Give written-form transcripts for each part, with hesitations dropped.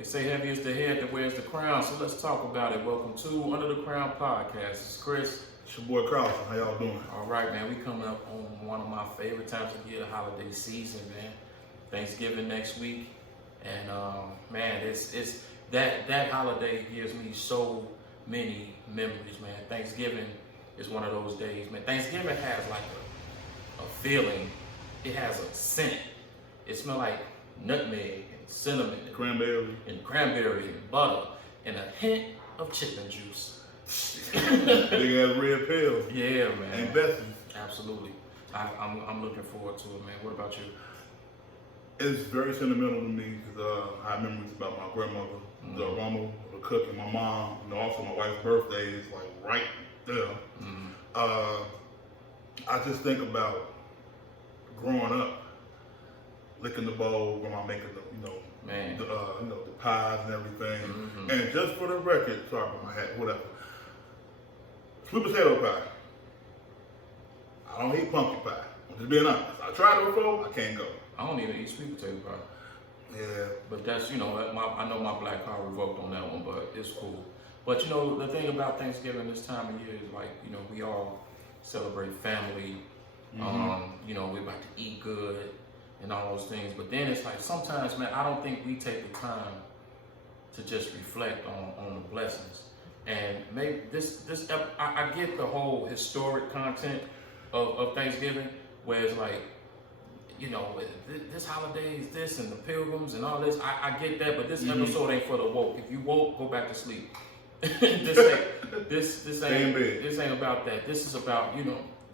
They say heavy is the head that wears the crown, so let's talk about it. Welcome to Under the Crown Podcast. It's Chris. It's your boy Carlson. How y'all doing? All right, man. We coming up on one of my favorite times of year, the holiday season, man. Thanksgiving next week, and man, it's that holiday gives me so many memories, man. Thanksgiving is one of those days, man. Thanksgiving has like a feeling. It has a scent. It smells like nutmeg and cinnamon and cranberry and butter and a hint of chicken juice. Big ass red pills. Yeah, man. And Bessie. Absolutely. I'm looking forward to it, man. What about you? It's very sentimental to me because I have memories about my grandmother, the aroma of the cooking, my mom, also my wife's birthday is like right there. I just think about growing up, licking the bowl, grandma making the pies and everything. And just for the record, sorry about my hat, whatever. Sweet potato pie. I don't eat pumpkin pie. I'm just being honest. I tried it before, I can't go. I don't even eat sweet potato pie. Yeah. But that's, I know my black card revoked on that one, but it's cool. But the thing about Thanksgiving this time of year is like, we all celebrate family. We're about to eat good and all those things. But then it's like sometimes, man, I don't think we take the time to just reflect on the blessings. And maybe I get the whole historic content of Thanksgiving, where it's like, this holiday is this and the pilgrims and all this. I get that, but this episode ain't for the woke. If you woke, go back to sleep. this ain't about that. This is about,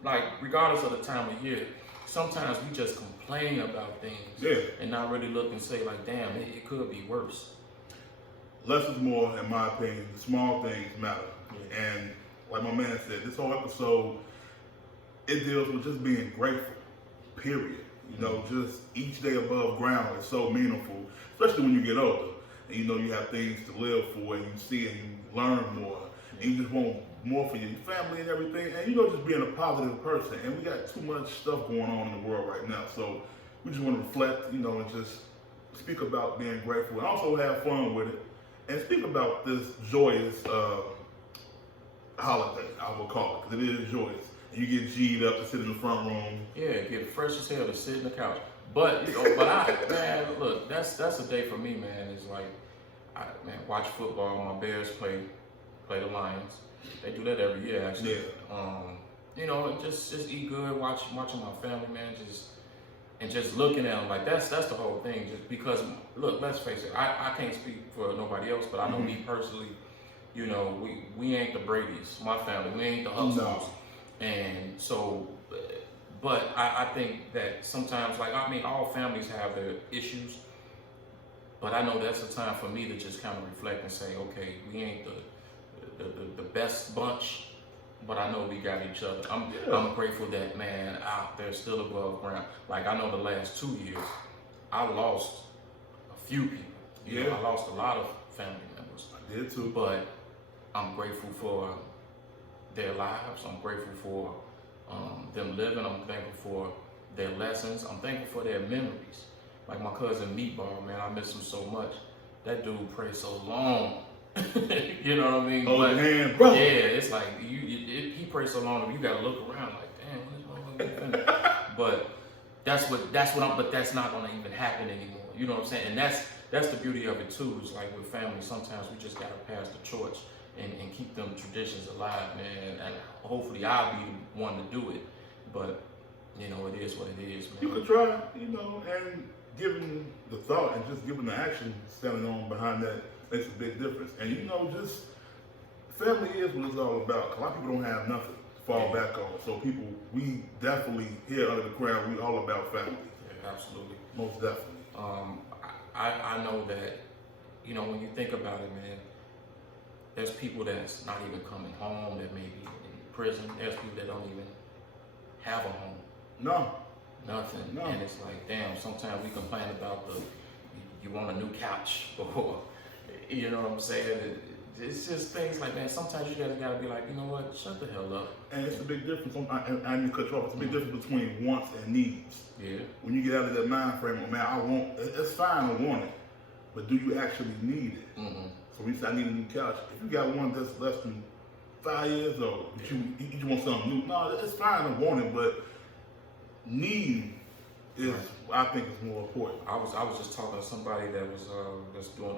like regardless of the time of year, sometimes we just complain about things and not really look and say like, damn, it could be worse. Less is more, in my opinion. The small things matter. And like my man said, this whole episode, it deals with just being grateful, period. Just each day above ground is so meaningful, especially when you get older. And you have things to live for, and you see and you learn more. And you just want more for your family and everything. And just being a positive person. And we got too much stuff going on in the world right now. So we just want to reflect, and just speak about being grateful and also have fun with it. And speak about this joyous holiday, I will call it, because it is joyous. And you get G'd up to sit in the front room. Yeah, get fresh as hell to sit in the couch. But man, look, that's a day for me, man. It's like, watch football. My Bears play the Lions. They do that every year, actually. Yeah. Just eat good, watching my family, man. Just looking at them, like that's the whole thing. Just because, look, let's face it, I can't speak for nobody else, but I know me personally, we ain't the Brady's, my family, we ain't the Huxtables. No. And so, but I think that sometimes, all families have their issues, but I know that's a time for me to just kind of reflect and say, okay, we ain't the best bunch, but I know we got each other. I'm grateful that, man, they're still above ground. Like, I know the last 2 years, I lost a few people. I lost a lot of family members. I did too. But I'm grateful for their lives. I'm grateful for them living. I'm thankful for their lessons. I'm thankful for their memories. Like my cousin Meatball, man, I miss him so much. That dude prayed so long. You know what I mean? Hold hand, bro. Yeah, it's like he prayed so long, you gotta look around like, damn, this motherfucker. But but that's not gonna even happen anymore. You know what I'm saying? And that's the beauty of it too. Is like with family, sometimes we just gotta pass the torch and keep them traditions alive, man. And hopefully I'll be the one to do it. But it is what it is, man. You could try, and giving the thought and just giving the action, standing on behind that makes a big difference. And just family is what it's all about. A lot of people don't have nothing to fall back on. So we definitely here under the crown, we all about family. Yeah, absolutely. Most definitely. I know that, when you think about it, man, there's people that's not even coming home, that may be in prison. There's people that don't even have a home. No. Nothing. No. And it's like, damn, sometimes we complain about you want a new couch, or, you know what I'm saying? It's just things like that. Sometimes you guys gotta be like, you know what, shut the hell up. And it's a big difference. I need to cut you off. It's a big difference between wants and needs. Yeah. When you get out of that mind frame, man, it's fine to want it, but do you actually need it? Mm-hmm. So we said, I need a new couch. If you got one that's less than 5 years old, but you want something new, no, it's fine, I want it, but need is, I think, is more important. I was just talking to somebody that was that's doing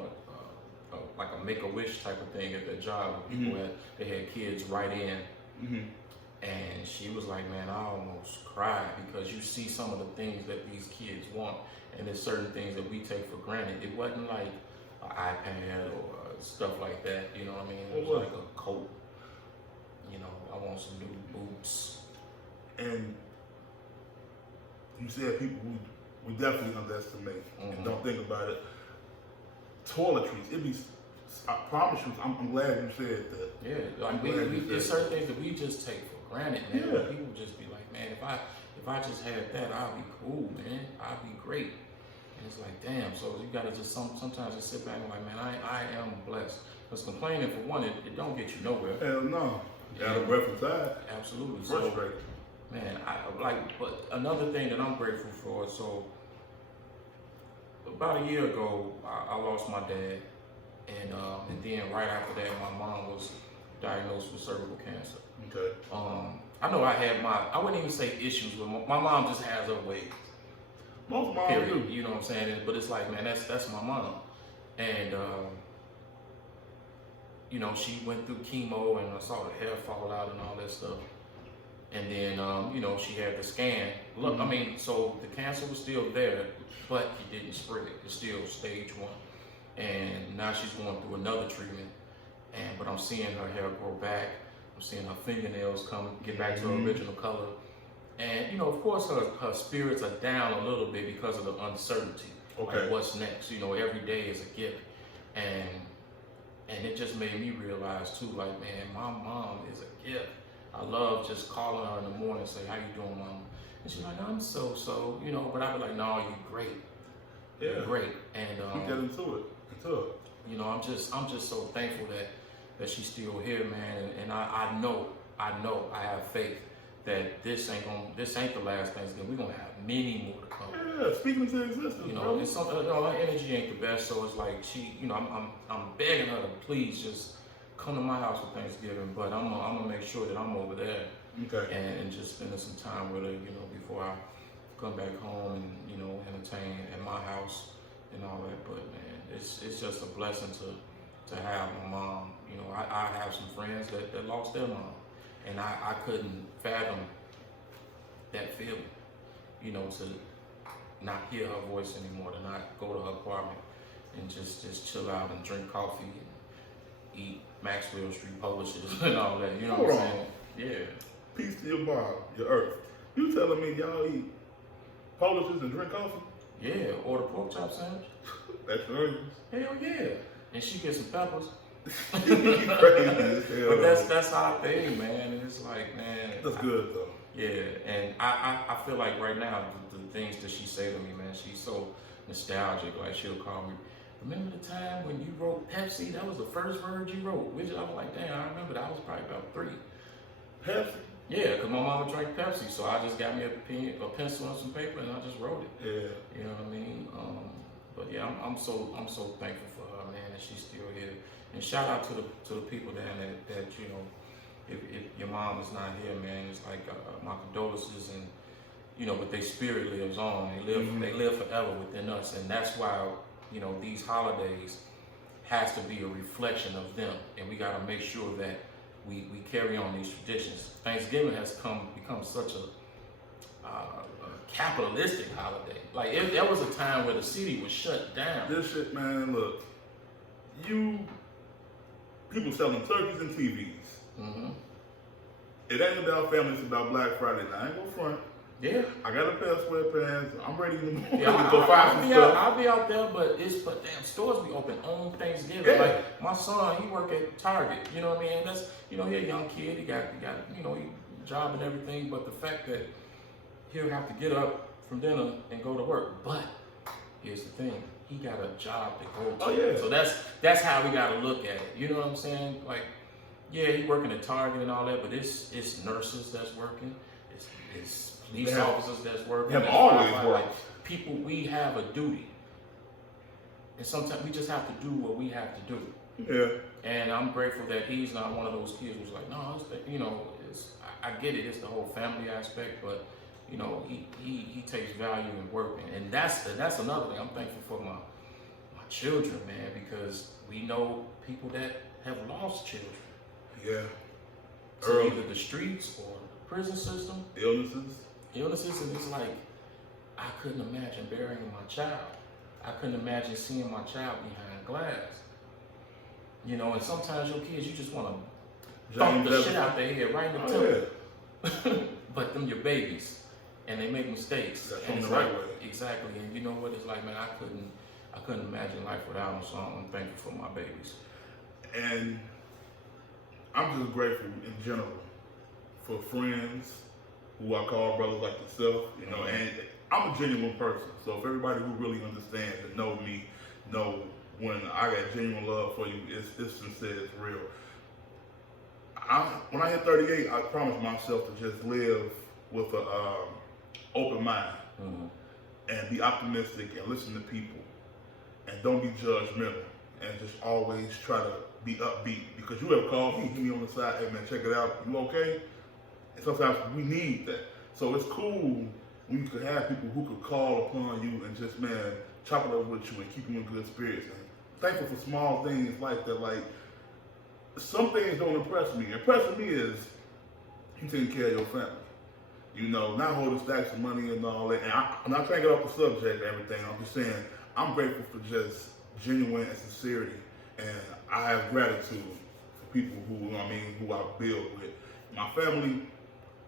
like a Make-A-Wish type of thing at their job. People they had kids right in, and she was like, "Man, I almost cried because you see some of the things that these kids want, and there's certain things that we take for granted. It wasn't like an iPad or stuff like that. You know what I mean? It was like a coat. You know, I want some new boots." And you said people we definitely underestimate and don't think about it. Toiletries, I promise you, I'm glad you said that. Yeah, like there's certain things that we just take for granted, man. Yeah. People just be like, man, if I just had that, I'd be cool, man. I'd be great. And it's like, damn. So you gotta just sometimes just sit back and like, man, I am blessed. Because complaining, for one, it don't get you nowhere. Hell no. Got a breath inside. Absolutely. Frustrating. So, man, but another thing that I'm grateful for. So about a year ago, I lost my dad, and then right after that, my mom was diagnosed with cervical cancer. Okay. I know I had I wouldn't even say issues with my mom. Just has her way. Most moms do. You know what I'm saying? But it's like, man, that's my mom, and you know, she went through chemo, and I saw the hair fall out and all that stuff. And then, you know, she had the scan. Look, I mean, so the cancer was still there, but it didn't spread. It's still stage 1. And now she's going through another treatment. But I'm seeing her hair grow back. I'm seeing her fingernails get back to her original color. And, you know, of course, her spirits are down a little bit because of the uncertainty. Okay. Like, what's next? You know, every day is a gift. And it just made me realize, too, like, man, my mom is a gift. I love just calling her in the morning and say, "How you doing, Mom?" And she's like, "I'm so," you know. But I'd be like, "No, you're great. Yeah, you're great." And keep getting into it. you know, I'm just so thankful that she's still here, man. And I know, I have faith that this ain't the last Thanksgiving. We're gonna have many more to come. Yeah, speaking to existence. You know, bro. it's something. You know, her energy ain't the best, so it's like I'm begging her to please just come to my house for Thanksgiving, but I'm gonna make sure that I'm over there, and just spending some time with her, you know, before I come back home and, you know, entertain at my house and all that. But man, it's just a blessing to have my mom. You know, I have some friends that lost their mom, and I couldn't fathom that feeling, you know, to not hear her voice anymore, to not go to her apartment and just chill out and drink coffee and eat Maxwell Street Publishers and all that. You know what I'm saying? Yeah. Peace to your mom, your earth. You telling me y'all eat Publishers and drink coffee? Yeah, or the pork chop sandwich. That's right. Hell yeah. And she gets some peppers. Crazy as hell. But that's our thing, man. And it's like, man. That's good though. Yeah, and I feel like right now the things that she say to me, man, she's so nostalgic. Like, she'll call me, "Remember the time when you wrote Pepsi? That was the first word you wrote." Which I was like, damn, I remember that. I was probably about 3. Pepsi? Yeah, because my mama drank Pepsi, so I just got me a pencil and some paper, and I just wrote it. Yeah. You know what I mean? But yeah, I'm so thankful for her, man, that she's still here. And shout out to the people that you know, if your mom is not here, man, it's like my condolences, and you know, but their spirit lives on. They live forever within us, and that's why, you know, these holidays has to be a reflection of them, and we got to make sure that we carry on these traditions. Thanksgiving has become such a capitalistic holiday. Like, there was a time where the city was shut down. This shit, man, look, people selling turkeys and TVs. Mm-hmm. It ain't about family, it's about Black Friday. Now, I ain't gonna front. Yeah. I got a pair of sweatpants. I'm ready to Yeah, go find some stuff. I'll be out there, but damn, stores be open on Thanksgiving. Yeah. Like, my son, he work at Target. You know what I mean? That's, you know, he a young kid. He got you know, he job and everything. But the fact that he'll have to get up from dinner and go to work. But here's the thing: he got a job to go to. Oh yeah. So that's how we got to look at it. You know what I'm saying? Like, yeah, he working at Target and all that, but it's nurses that's working. It's police officers that's working. Have always worked. Like, people, we have a duty And sometimes we just have to do what we have to do. Yeah. And I'm grateful that he's not one of those kids who's like, no, I get it, it's the whole family aspect, but he takes value in work, and that's another thing. I'm thankful for my children, man, because we know people that have lost children. Yeah. To either the streets or the prison system. Illnesses, and it's like, I couldn't imagine burying my child. I couldn't imagine seeing my child behind glass. And sometimes your kids, you just want to thump the shit out their head right in the temple. Yeah. But them your babies, and they make mistakes. That's and the right way. Exactly, and you know what it's like, man. I couldn't imagine life without them. So I'm thankful for my babies. And I'm just grateful in general for friends who I call brothers like yourself. And I'm a genuine person. So if everybody who really understands and know me, know when I got genuine love for you, it's sincere, it's real. When I hit 38, I promised myself to just live with an open mind and be optimistic and listen to people and don't be judgmental and just always try to be upbeat. Because you have called me, hit me on the side, hey man, check it out, you okay? And sometimes we need that. So it's cool when you could have people who could call upon you and just, man, chop it up with you and keep you in good spirits. And thankful for small things like that. Like, some things don't impress me. Impressing me is you taking care of your family. Not holding stacks of money and all that. And I'm not trying to get off the subject and everything. I'm just saying I'm grateful for just genuine and sincerity. And I have gratitude for people who I build with. My family,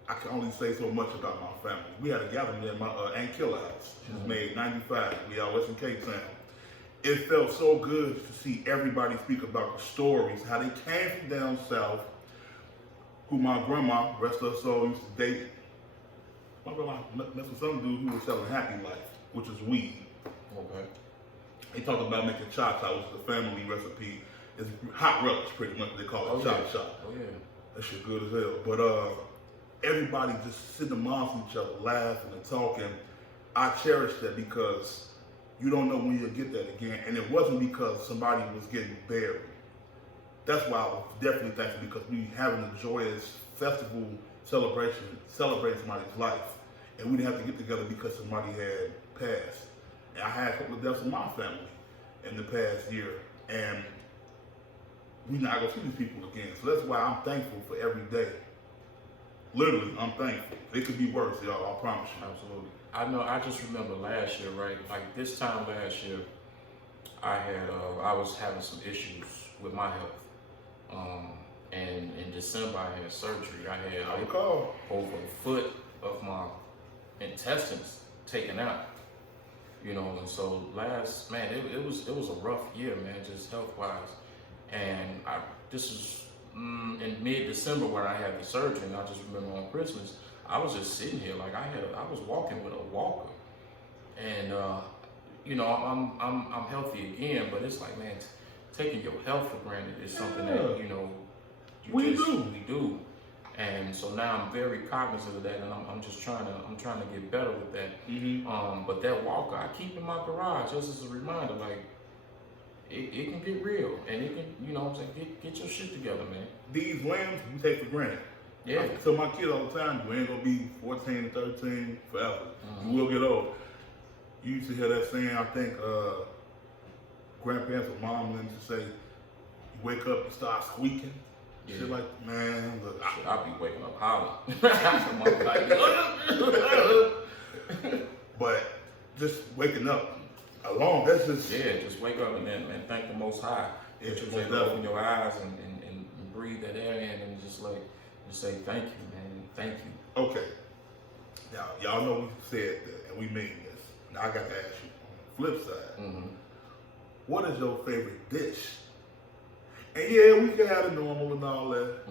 I can only say so much about my family. We had a gathering at my Aunt Killa's house. She was made 95. We out Western Cape Town. It felt so good to see everybody speak about the stories, how they came from down south, who my grandma, rest of her soul, used to date. My grandma messed with some dude who was selling Happy Life, which is weed. Okay. He talked about making cha-cha, which is a family recipe. It's hot relish, pretty much. They call it cha-cha. Oh, yeah. That shit good as hell. But everybody just sitting amongst each other, laughing and talking. I cherish that because you don't know when you'll get that again. And it wasn't because somebody was getting buried. That's why I was definitely thankful, because we having a joyous festival celebration, celebrating somebody's life. And we didn't have to get together because somebody had passed. And I had a couple of deaths in my family in the past year. And we're not going to see these people again. So that's why I'm thankful for every day. Literally, I'm thankful. It could be worse, y'all, I promise you. Absolutely. I know, I just remember last year, right? Like this time last year, I was having some issues with my health. And in December, I had surgery. I had over a foot of my intestines taken out. And so it was a rough year, man, just health-wise. And this is in mid-December when I had the surgery, and I just remember on Christmas, I was just sitting here like I was walking with a walker, and I'm healthy again, but it's like, man, taking your health for granted is something that we do, and so now I'm very cognizant of that, and I'm trying to get better with that. Mm-hmm. But that walker I keep in my garage just as a reminder, like. It can get real, and it can, get your shit together, man. These limbs we take for granted. Yeah. I tell my kids all the time, you ain't gonna be 14, 13 forever. You will get old. You used to hear that saying, I think grandparents or mom used to say, you wake up, you start squeaking. Yeah. Shit like, man, look. I'll be waking up hollering. But just waking up alone, that's just... Yeah, just wake up and thank the Most High. That you just open your eyes and breathe that air in and just say thank you, man. Thank you. Okay. Now, y'all know we said that and we mean this. Now I gotta ask you, on the flip side, what is your favorite dish? And yeah, we can have the normal and all that.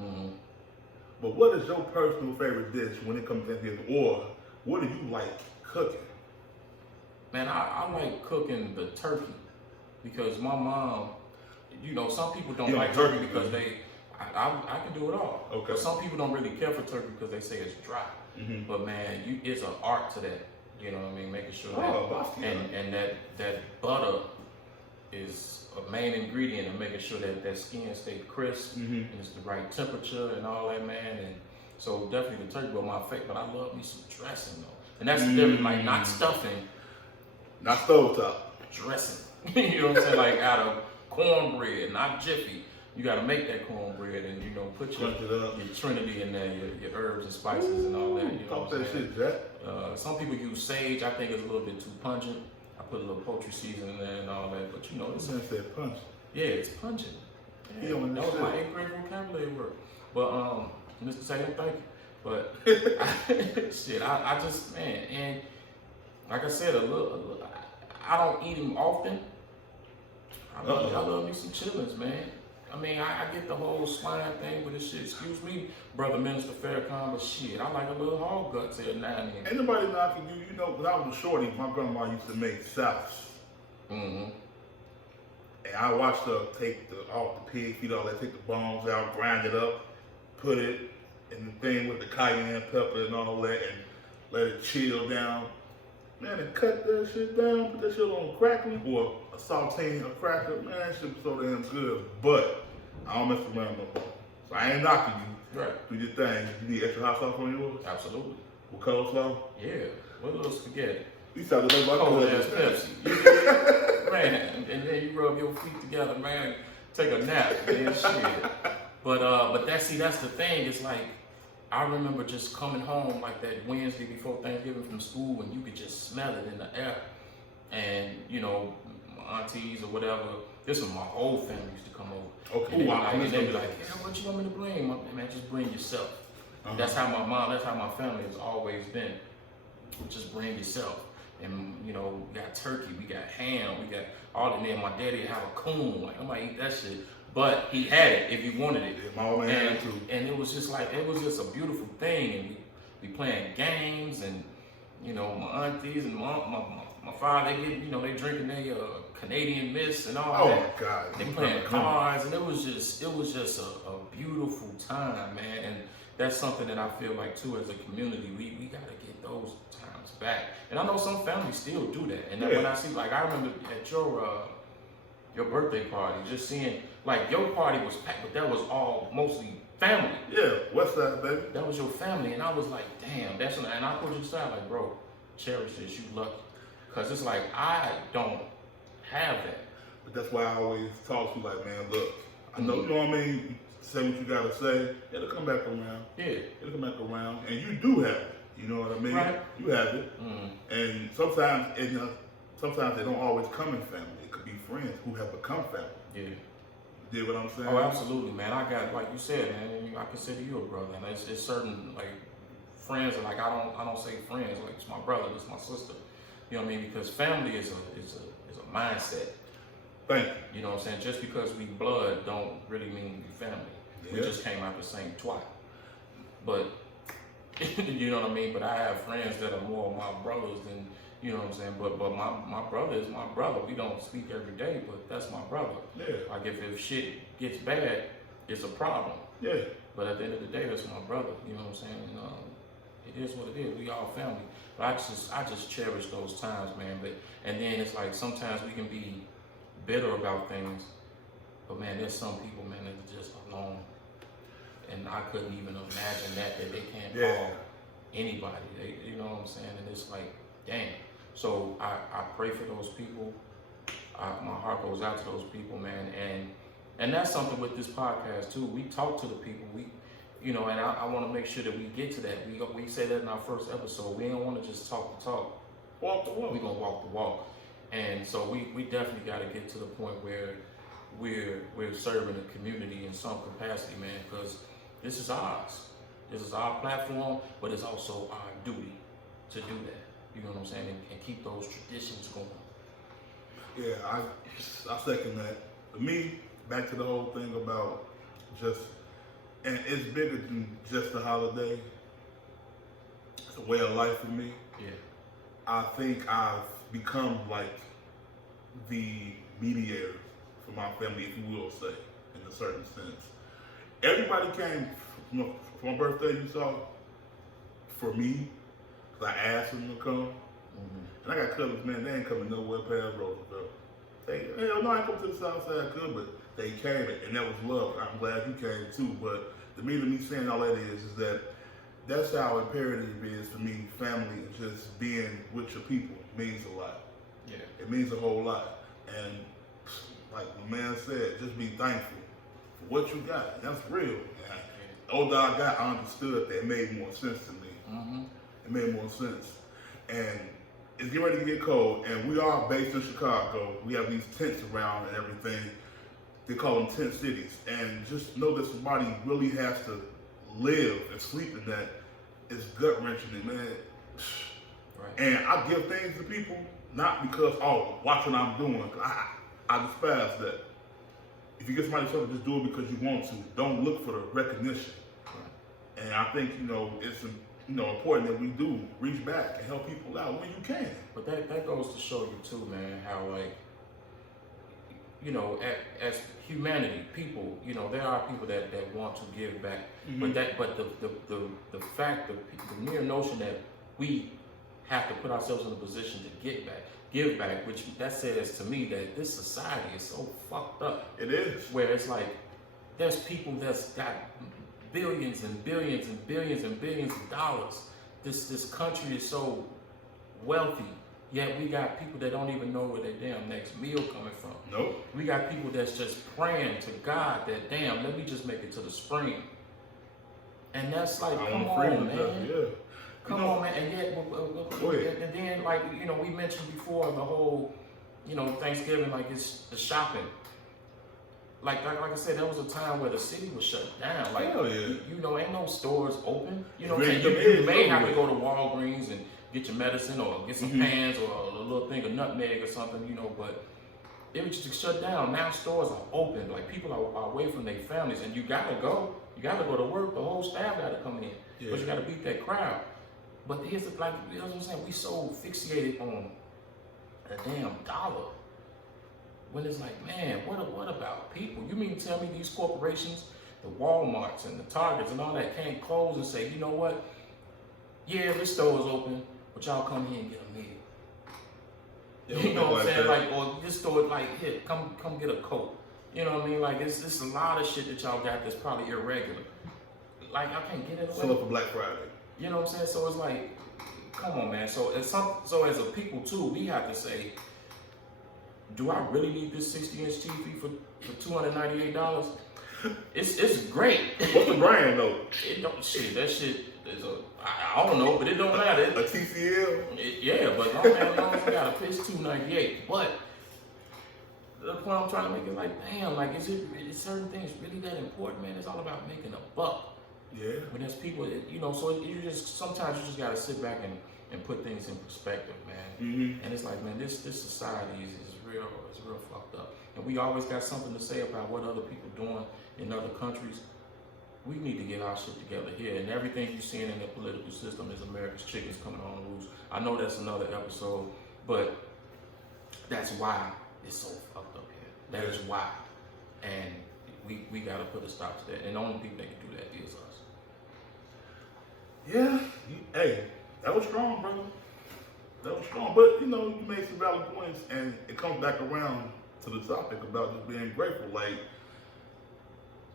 But what is your personal favorite dish when it comes to here? Or what do you like cooking? Man, I like cooking the turkey because my mom, some people don't like turkey because I can do it all. Okay. But some people don't really care for turkey because they say it's dry. But man, it's an art to that. You know what I mean? Making sure that and that butter is a main ingredient in making sure that that skin stay crisp and it's the right temperature and all that, man. And so definitely the turkey will my favorite, but I love me some dressing though. And that's the difference, like not stuffing, not stovetop, dressing. You know what I'm saying? Like out of cornbread, not Jiffy. You got to make that cornbread and put your Trinity in there, your herbs and spices and all that. You know talk that shit, Jack. Some people use sage. I think it's a little bit too pungent. I put a little poultry seasoning in there and all that, but This man said pungent. Yeah, it's pungent. Yeah, that was my 8th grade vocabulary word. But Mr. Taylor, thank you. But shit, I just and like I said, a little I don't eat them often. I love me some chillings, man. I mean, I get the whole swine thing with this shit. Excuse me, brother Minister Farrakhan, but shit, I like a little hog guts here now and then. Ain't nobody knocking you. When I was a shorty, my grandma used to make souths. And I watched her take off the pig feet, all that, take the bones out, grind it up, put it in the thing with the cayenne pepper and all that, and let it chill down. Man, and cut that shit down, put that shit on crackling or a sauteing a cracker. Man, that shit was so damn good. But I don't mess around no more. So I ain't knocking you. Right. Do your thing. You need extra hot sauce on yours? Absolutely. With coleslaw? Yeah. With a little spaghetti. You sound like cold ass Pepsi. Man, and then you rub your feet together, man. Take a nap, man. Shit. But that's the thing. It's like I remember just coming home like that Wednesday before Thanksgiving from school, and you could just smell it in the air. And my aunties or whatever, this was my whole family used to come over. Okay. And they'd be like, "Yeah, what you want me to bring?" Man, just bring yourself. That's how my family has always been. Just bring yourself. And we got turkey, we got ham, we got all that. And my daddy had a coon. Like, I might eat that shit. But he had it if he wanted it. Yeah, my old man had it too. And it was just a beautiful thing. And we playing games, and my aunties and my father, they get they drinking their Canadian Miss and all that. Oh my God. They playing cards, and it was just a beautiful time, man. And that's something that I feel like too, as a community, we gotta get those times back. And I know some families still do that. And then when I see, like, I remember at your birthday party, just seeing, like, your party was packed, but that was all mostly family. Yeah, what's that, baby? That was your family, and I was like, damn, and I put you aside, like, bro, cherish this, you lucky. Because it's like, I don't have that. But that's why I always talk to you, like, man, look, I know, you know what I mean? Say what you gotta say, it'll come back around. Yeah. It'll come back around, and you do have it. You know what I mean? Right. You have it. And sometimes they don't always come in family. It could be friends who have become family. Yeah. You dig what I'm saying? Oh, absolutely, man. I got, like you said, man, I consider you a brother. And it's certain, like, friends are like, I don't say friends, like, it's my brother, it's my sister. You know what I mean? Because family is a mindset. Thank you. You know what I'm saying? Just because we blood don't really mean we family. We just came out the same twat. But you know what I mean? But I have friends that are more my brothers than, you know what I'm saying? But my brother is my brother. We don't speak every day, but that's my brother. Yeah. Like if shit gets bad, it's a problem. Yeah. But at the end of the day, that's my brother. You know what I'm saying? It is what it is. We all family. But I just cherish those times, man. And then it's like sometimes we can be bitter about things, but man, there's some people, man, that are just alone. And I couldn't even imagine that they can't call anybody. You know what I'm saying? And it's like, damn. So I pray for those people. My heart goes out to those people, man. And that's something with this podcast too. We talk to the people. And I want to make sure that we get to that. We said that in our first episode. We don't want to just talk the talk. Walk the walk. We're gonna walk the walk. And so we definitely got to get to the point where we're serving the community in some capacity, man, because this is ours. This is our platform, but it's also our duty to do that. You know what I'm saying? And keep those traditions going. Yeah, I second that. For me, back to the whole thing about and it's bigger than just a holiday. It's a way of life for me. Yeah. I think I've become like the mediator for my family, if you will say, in a certain sense. Everybody came for my birthday, you saw, for me, because I asked them to come. And I got cousins, man, they ain't coming nowhere past Roosevelt. hell no, I ain't come to the South Side, I could, but they came, and that was love. I'm glad you came too. But to me saying all that is that that's how imperative it is for me. Family and just being with your people means a lot. Yeah. It means a whole lot. And like the man said, just be thankful for what you got. And that's real. And the older I got, I understood that it made more sense to me. Mm-hmm. It made more sense. And it's getting ready to get cold, and we are based in Chicago. We have these tents around and everything. They call them tent cities. And just know that somebody really has to live and sleep in that. It's gut-wrenching, and man. Right. And I give things to people, not because, oh, watch what I'm doing. I despise that. If you get somebody something, just do it because you want to. Don't look for the recognition. Right. And I think, it's important that we do reach back and help people out when you can. But that goes to show you too, man, how like, as humanity, people, there are people that want to give back. Mm-hmm. But the fact, the mere notion that we have to put ourselves in a position to give back, which that says to me that this society is so fucked up. It is. Where it's like, there's people that's got billions and billions and billions and billions of dollars. This country is so wealthy, yet we got people that don't even know where their damn next meal coming from. Nope. We got people that's just praying to God that, damn, let me just make it to the spring. And that's like, come on, man. Yeah. Come on, man. And yet, and then, like, we mentioned before the whole, Thanksgiving, like it's the shopping. Like I said, there was a time where the city was shut down. Like, hell yeah. Ain't no stores open. You You may have to go to Walgreens and get your medicine or get some pans or a little thing of nutmeg or something, but it was just shut down. Now stores are open. Like, people are away from their families, and you gotta go. You gotta go to work. The whole staff gotta come in. Yeah. But you gotta beat that crowd. But here's what I'm saying, we so fixated on a damn dollar. When it's like, man, what about people? You mean to tell me these corporations, the Walmarts and the Targets and all that, can't close and say, you know what? Yeah, this store is open, but y'all come here and get a meal. You know what I'm saying? Like, or this store, like, here, come get a Coke. You know what I mean? Like, it's a lot of shit that y'all got that's probably irregular. Like, I can't get it away. Sell it for Black Friday. You know what I'm saying? So it's like, come on, man. So as a people too, we have to say, do I really need this 60-inch TV for $298? It's great. What's the brand though? It don't that shit is I don't know, but it don't matter. A TCL? Yeah, but as long as I got a pitch $298. But the point I'm trying to make is like, damn, like is certain things really that important, man? It's all about making a buck. Yeah. When there's people, so sometimes you just gotta sit back and put things in perspective, man. Mm-hmm. And it's like, man, this society is real fucked up. And we always got something to say about what other people doing in other countries. We need to get our shit together here. And everything you're seeing in the political system is America's chickens coming on loose. I know that's another episode, but that's why it's so fucked up here. That is why. And we gotta put a stop to that. And the only people that can do that is us. Yeah. Hey, that was strong, brother. That was strong. But, you made some valid points, and it comes back around to the topic about just being grateful. Like,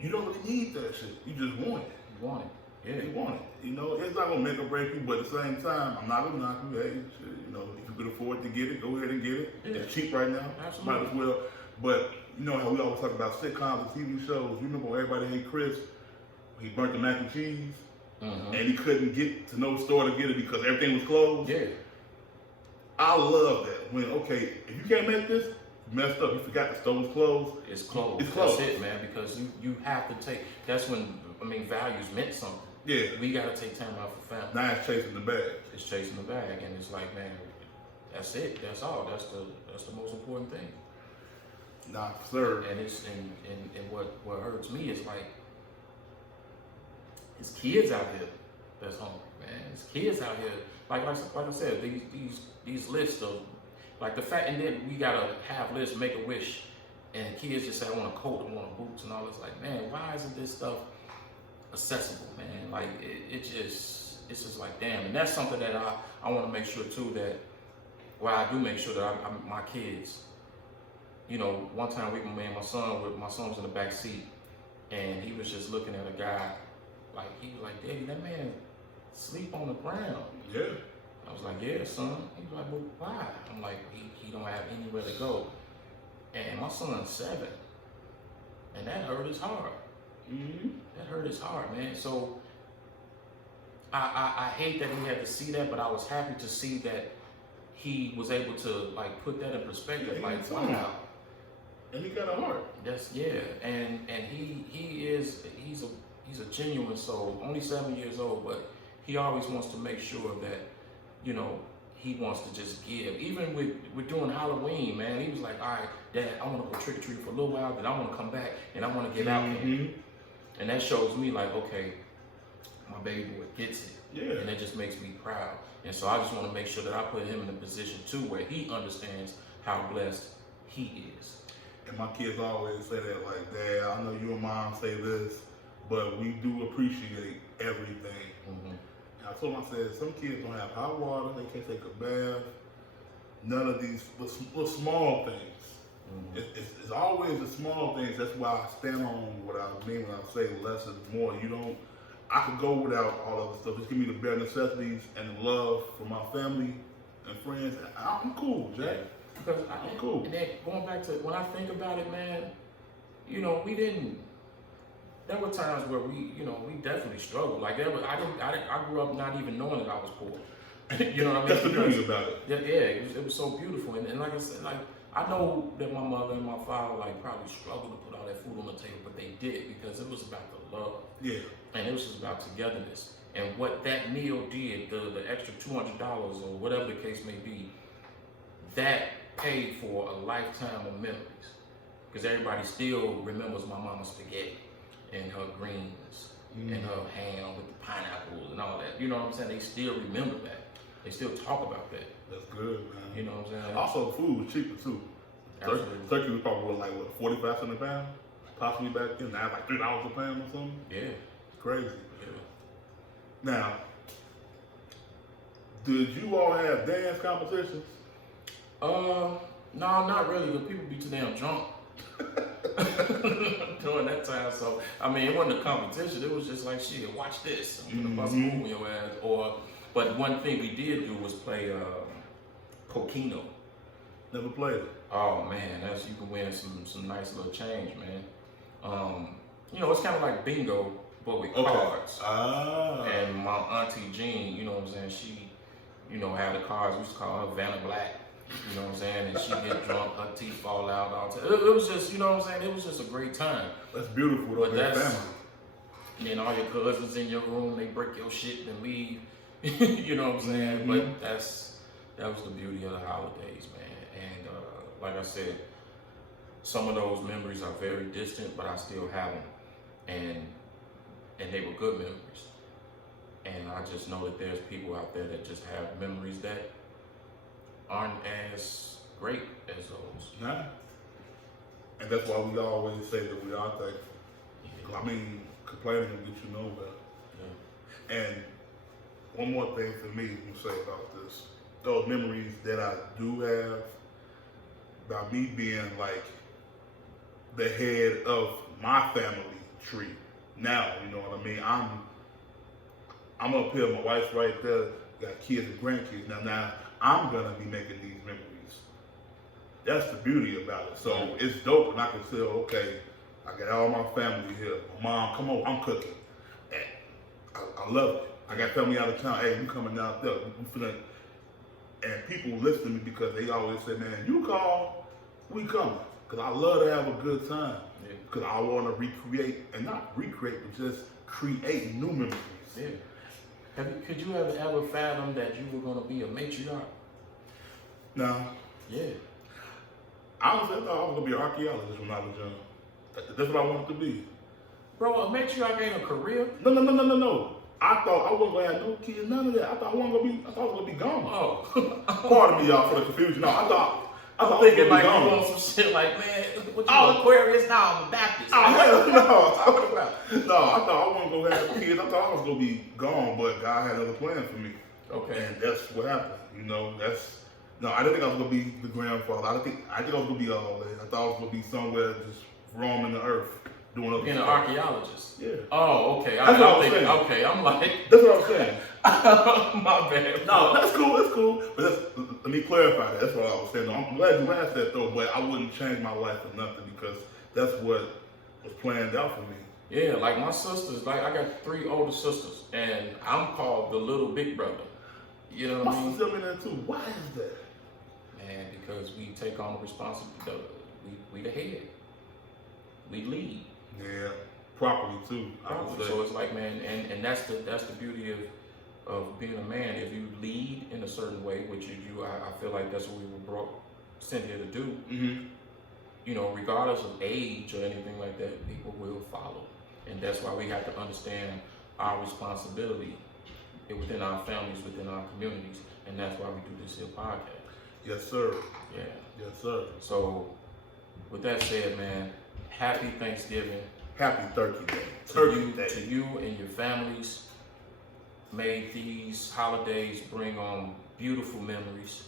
you don't really need that shit. You just want it. You want it. Yeah. You want it. It's not going to make or break you, but at the same time, I'm not going to knock you. Hey, shit, if you can afford to get it, go ahead and get it. Yeah. It's cheap right now. Absolutely. Might as well. But, you know how we always talk about sitcoms and TV shows. You remember when Everybody Hate Chris? He burnt the mac and cheese. Mm-hmm. And he couldn't get to no store to get it because everything was closed. Yeah. I love that. When, okay, if you can't make this, you messed up. You forgot the store was closed. It's closed. It's closed. That's it, man, because you have to take, that's when, values meant something. Yeah. We got to take time out for family. Now it's chasing the bag. It's chasing the bag, and it's like, man, that's it. That's all. That's the most important thing. Nah, sir. And it's and what hurts me is like, it's kids out here that's hungry, man. It's kids out here. Like I said, these lists of, like the fact, and then we gotta have lists, make a wish, and kids just say, I want a coat, I want boots, and all this. Like, man, why isn't this stuff accessible, man? Like, it's just like, damn. And that's something that I want to make sure too, that, well, I do make sure that my kids you know, one time me and my son was in the back seat, and he was just looking at a guy, like he was like, "Daddy, that man sleep on the ground." Yeah. I was like, "Yeah, son." He was like, "Well, why?" I'm like, he don't have anywhere to go. And my son's 7, and that hurt his heart. Mm-hmm. That hurt his heart, man. So I hate that he had to see that, but I was happy to see that he was able to like put that in perspective. Yeah, like, wow. And he got a heart. That's and he's a genuine soul. Only 7 years old, but he always wants to make sure that, you know, he wants to just give. Even with doing Halloween, man, he was like, "All right, Dad, I want to go trick or treat for a little while, then I want to come back and I want to get out there." And that shows me like, okay, my baby boy gets it. Yeah. And it just makes me proud. And so I just want to make sure that I put him in a position too where he understands how blessed he is. And my kids always say that, like, "Dad, I know you and Mom say this, but we do appreciate everything." Mm-hmm. And I told them, I said, some kids don't have hot water, they can't take a bath, none of these little small things. Mm-hmm. It's always the small things. That's why I stand on what I mean when I say less is more. I could go without all of the stuff. Just give me the bare necessities and the love for my family and friends. I'm cool, Jack. Yeah. Because I'm cool. And then going back to when I think about it, man, you know, there were times where we definitely struggled. Like I grew up not even knowing that I was poor. You know what I mean? That's the beauty about it. Yeah, it was so beautiful. And like I said, like I know that my mother and my father like probably struggled to put all that food on the table, but they did because it was about the love. Yeah. And it was just about togetherness. And what that meal did, the extra $200 or whatever the case may be, that paid for a lifetime of memories. Because everybody still remembers my mama's spaghetti and her greens and her ham with the pineapples and all that. You know what I'm saying? They still remember that. They still talk about that. That's good, man. You know what I'm saying? Also, food was cheaper too. Turkey was probably like 45 cents a pound, possibly back then. Now it's like $3 a pound or something. Yeah. It's crazy. Yeah. Now, did you all have dance competitions? No, not really. But people be too damn drunk during that time. So I mean, it wasn't a competition. It was just like, shit, watch this. I'm gonna bust a move in your ass. But one thing we did do was play Coquino. Never played it. Oh man, you can win some nice little change, man. You know, it's kind of like bingo, but with cards. Ah. And my auntie Jean, you know what I'm saying, she, you know, had the cards. We used to call her Vanna Black. You know what I'm saying? And she get drunk, her teeth fall out all the time. It was just, you know what I'm saying? It was just a great time. That's beautiful with that family. And then all your cousins in your room, they break your shit and leave. You know what I'm saying? But that was the beauty of the holidays, man. And like I said, some of those memories are very distant, but I still have them. And they were good memories. And I just know that there's people out there that just have memories that aren't as great as those. Nah. And that's why we always say that we are thankful. Yeah. I mean, complaining will get you nowhere. Yeah. And one more thing for me to say about this. Those memories that I do have, about me being like the head of my family tree now, you know what I mean? I'm up here, my wife's right there, got kids and grandkids. Now I'm gonna be making these memories. That's the beauty about it. So it's dope, and I can say, okay, I got all my family here. My mom, come on, I'm cooking. And I love it. I got family out of town. Hey, you coming out there? And people listen to me because they always say, man, you call, we coming. Because I love to have a good time. Because I want to recreate, and not recreate, but just create new memories. Yeah. Could you ever fathom that you were going to be a matriarch? No. Yeah. Honestly, I thought I was going to be an archaeologist when I was young. That's what I wanted to be. Bro, a matriarch ain't a career? No. I thought I wasn't going to have no kids, none of that. I thought I was going to be gone. Oh. Pardon me, y'all, for the confusion. No, I thought I was thinking like you on some shit like, man, what you Aquarius? Nah, I'm a Baptist. Oh, hell no. No, I thought I wasn't going to have kids. I thought I was going to be gone, but God had other plans for me. Okay. And that's what happened. You know, No, I didn't think I was gonna be the grandfather. I think I was gonna be all that. I thought I was gonna be somewhere just roaming the earth, doing other Being an stuff. archaeologist. Yeah. Oh, okay. That's what I was saying. Okay, I'm like, That's what I was saying. my bad. No, that's cool. That's cool. But let me clarify that. That's what I was saying. No, I'm glad you asked that though. But I wouldn't change my life for nothing because that's what was planned out for me. Yeah, like my sisters, like I got 3 older sisters, and I'm called the little big brother. You know what I My mean? sister tell me that too. Why is that? Man, because we take on the responsibility. We the head. We lead. Yeah, properly too. I would say. So it's like, man, and that's the beauty of being a man. If you lead in a certain way, which I feel like that's what we were sent here to do. Mm-hmm. You know, regardless of age or anything like that, people will follow, and that's why we have to understand our responsibility within our families, within our communities, and that's why we do this here podcast. Yes, sir. Yeah. Yes, sir. So, with that said, man, happy Thanksgiving. Happy Turkey Day. To you and your families. May these holidays bring on beautiful memories.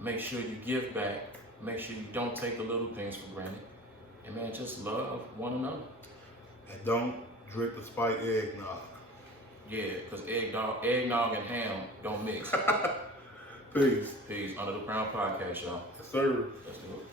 Make sure you give back. Make sure you don't take the little things for granted. And man, just love one another. And don't drink the spiked eggnog. Yeah, because eggnog and ham don't mix. Peace. Peace. Under the Crown Podcast, y'all. Yes, sir. Let's do it.